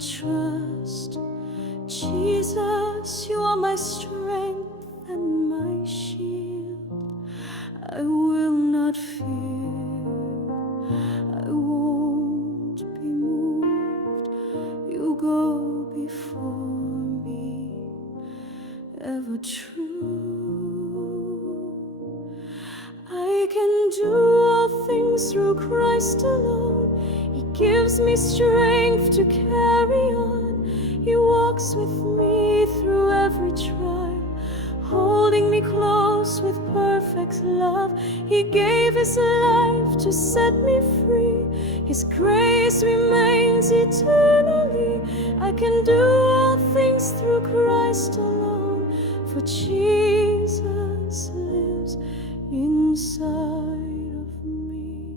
trust. Jesus, you are my strength and my shield. I will not fear, I won't be moved. You go before me, ever true. I can do all things through Christ alone. He gives me strength to carry on. He walks with me through every trial, holding me close with perfect love. He gave His life to set me free. His grace remains eternally. I can do all things through Christ alone, for Jesus lives inside of me.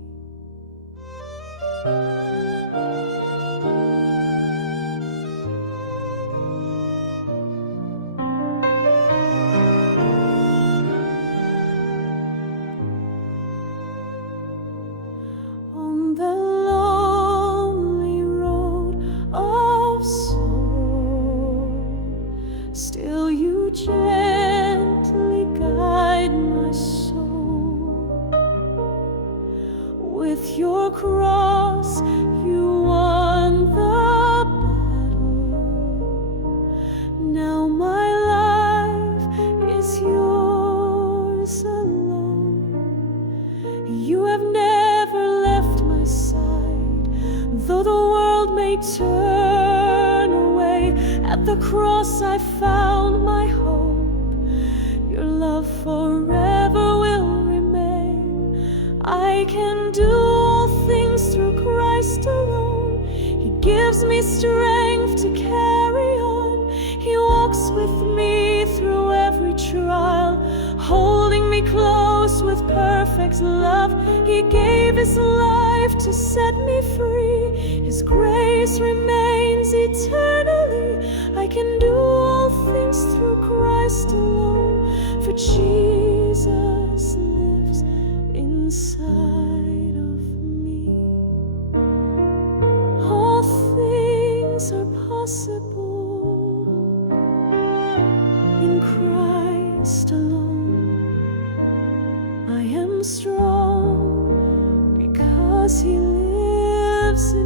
On the lonely road of sorrow, still you gently guide my soul. With your cross you won the battle. Now my life is yours alone. You have never left my side, though the world may turn away. At the cross I found my hope. Your love forever will remain. I can do all things through Christ alone. He gives me strength to carry on. He walks with me through every trial, holding me close with perfect love. He gave His life to set me free. His grace remains eternally. I can do all things through Christ alone, for Jesus lives inside of me. All things are possible in Christ alone. I am strong because He lives in